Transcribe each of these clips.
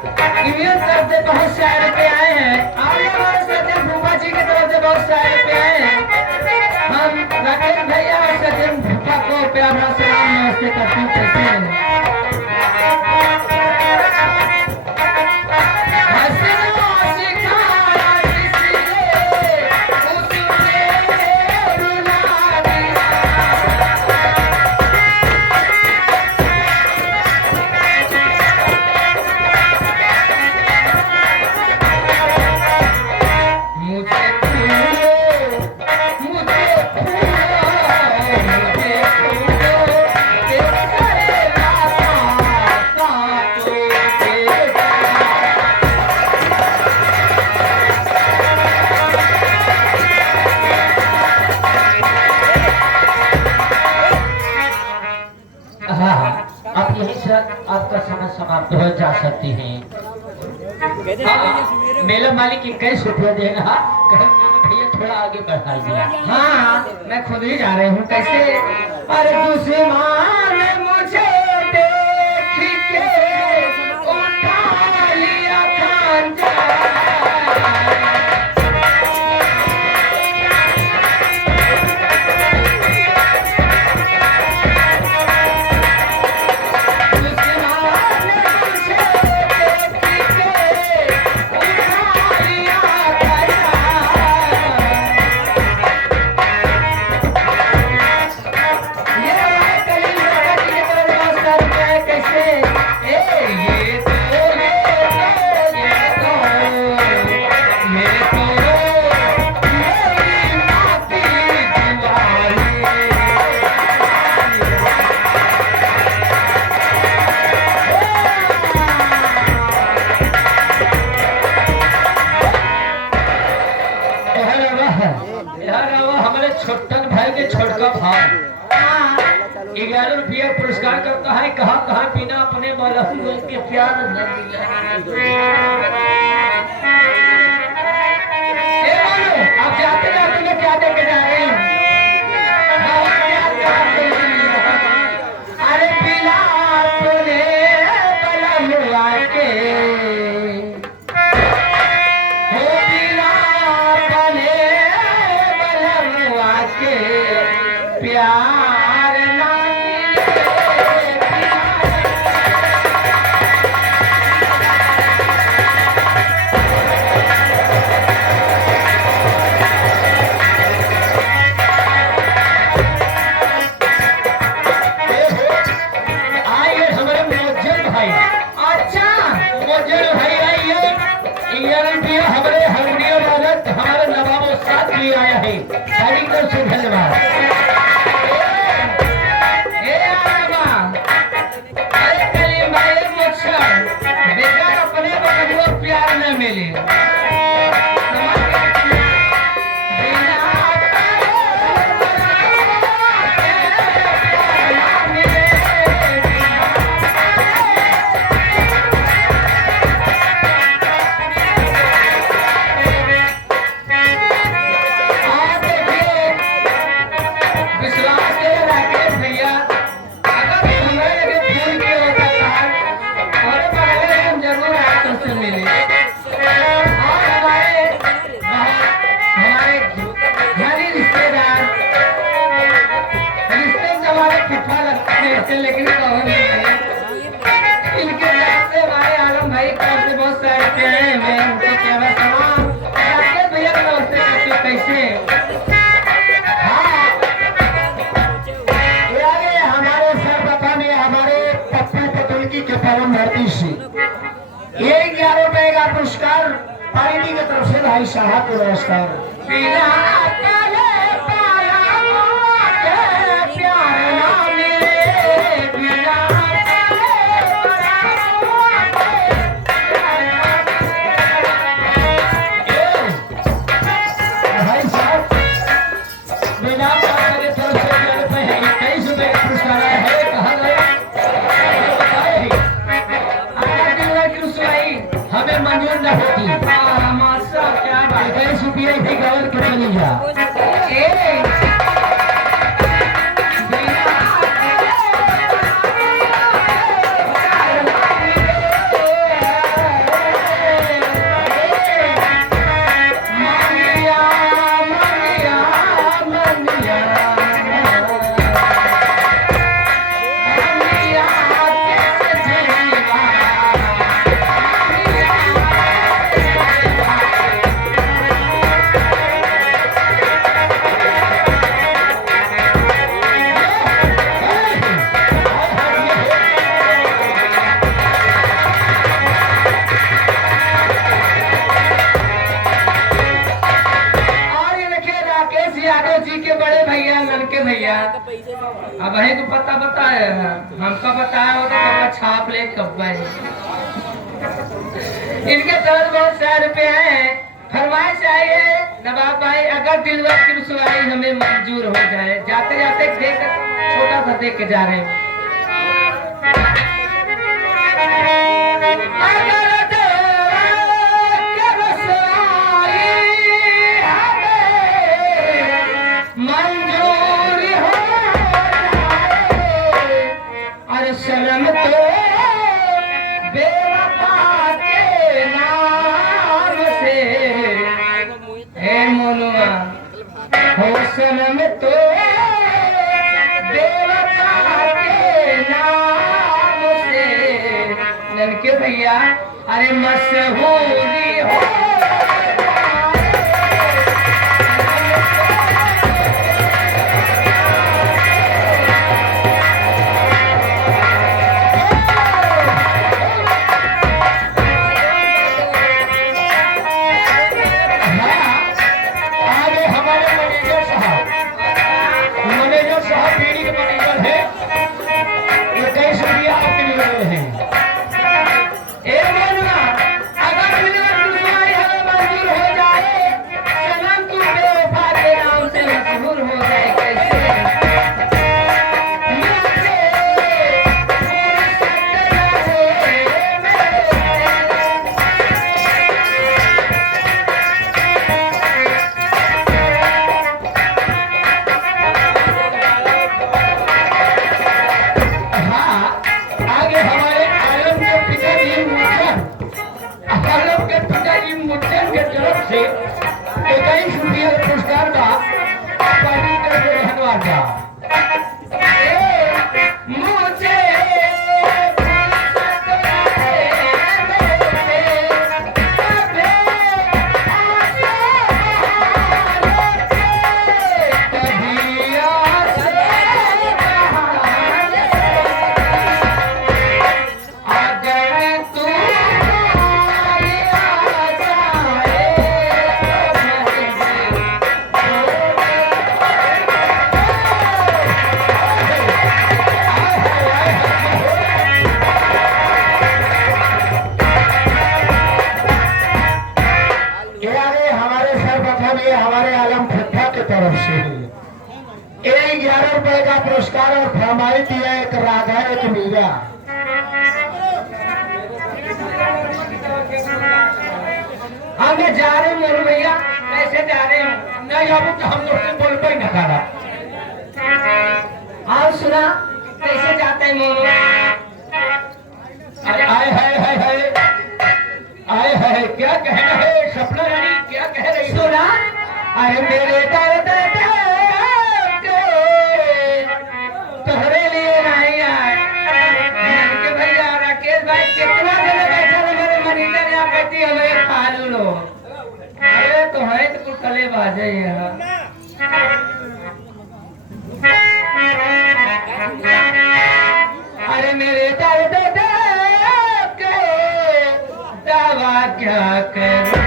टीवीओ तरफ से बहुत सारे रुपए आए हैं। आप लोग हमारे सचिन फूफा जी की तरफ से बहुत सारे रुपए आए हैं। हम राकेश भैया और सचिन फूफा को प्यार भरा सलाम नमस्ते करते हैं। कैसे हैं? आप यही सर आपका समय समाप्त हो जा सकती है। मेला मालिक की कैसे रुपया देगा? भैया थोड़ा आगे बढ़ा दिया। हाँ मैं खुद ही जा रही हूँ। कैसे? अरे दूसरे माँ ने मुझे देख के उठा लिया खंजर। छोटन भाई के छोटका भाई 11 रुपया पुरस्कार करता है। कहाँ कहाँ बिना अपने मलहम के प्यार न मिला। आप जाते जाते क्या देखे जा रहे हैं? अरे पिला तूने बलमुआ के प्यार आइए हमारे मोजन भाई। अच्छा मोजन भाई आइए। हमारे हरनिया भारत हमारे नवाब साथ भी आया है। सारी तरफ से धन्यवाद। बेकार अपने को प्यार न मिले। लेकिन इनके से भाई आलम भाई से बहुत सारे हैं। मैं उनसे कह रहा सलाम भैया नमस्ते करते कैसे? हाँ हमारे सरपता में हमारे पप्पू पतुल्की के परम धरती से 11 रुपए का पुरस्कार पार्टी की तरफ से भाई साहब पुरस्कार। हमें मंजूर न होती। क्या बात है? रुपये भी गलत कर लीजिए। अब वही तो पता बताए हमका बताया हो तो कब छाप ले कब इनके तरफ बहुत सारे रुपए हैं। फरमाइश आई है नवाब भाई, अगर दिलवा की रसवाई हमें मंजूर हो जाए, जाते जाते देख छोटा सा देख के जा रहे हैं। सनम तो बेवफा के नाम से हे मोनुआ हो, सनम तो बेवफा के नाम से ननके भैया अरे मशहूरी हो। पुरस्कार का धन्यवाद मुझे हमारे आलम ठट्ठा की तरफ से 11 रुपए का पुरस्कार और फरमाई दिया एक राधा एक मीरा। हम जा रहे हैं भैया, कैसे जा रहे हो? नहीं अब तो हम लोग से बोल पे न करा। और सुना कैसे जाते हैं मोनू? अरे आए है क्या कह रहे सपना रानी, क्या कह रही? सुना अरे मेरे दर्द तुम्हारे लिए नहीं आए के भैया। राकेश भाई कितना दिन बैठा हमारे मनीटर यहाँ कहती हमें खा लो। अरे तो है तो कुछ कले बाजे यहाँ। अरे मेरे दर्द के दवा क्या करूं?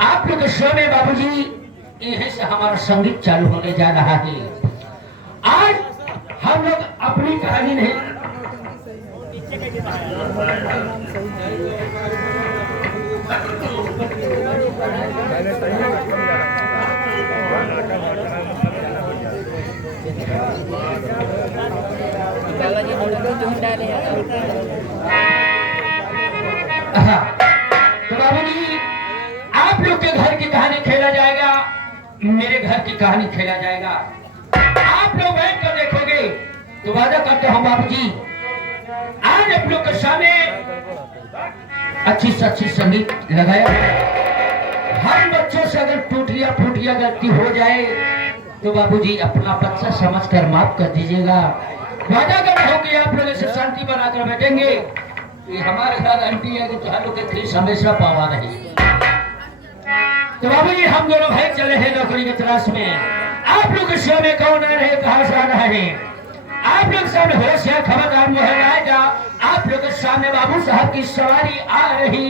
आप लोग के शो में बाबूजी यहीं से हमारा संगीत चालू होने जा रहा है। आज हम लोग अपनी कहानी नहीं तो बाबूजी आप लोग के घर की कहानी खेला जाएगा, मेरे घर की कहानी खेला जाएगा। आप लोग बैठ कर देखोगे तो वादा करते हूँ बाबूजी आज आप लोग के सामने अच्छी से अच्छी संगीत लगाया है। हर बच्चों से अगर टूटिया फूटिया गलती हो जाए तो बाबूजी अपना बच्चा समझकर माफ कर दीजिएगा। वादा करता हूँ कि आप लोग इसे शांति बनाकर बैठेंगे। ये हमारे साथ आंटी है कि चारों के थी हमेशा पावा रही। तो बाबूजी हम दोनों भाई चले हैं नौकरी की तलाश में। आप लोग इस शो में कौन आ रहे, कहाँ से आ रहा है? आप लोग सामने होशियार खबरदार मुहर आएगा। आप लोग के सामने बाबू साहब की सवारी आ रही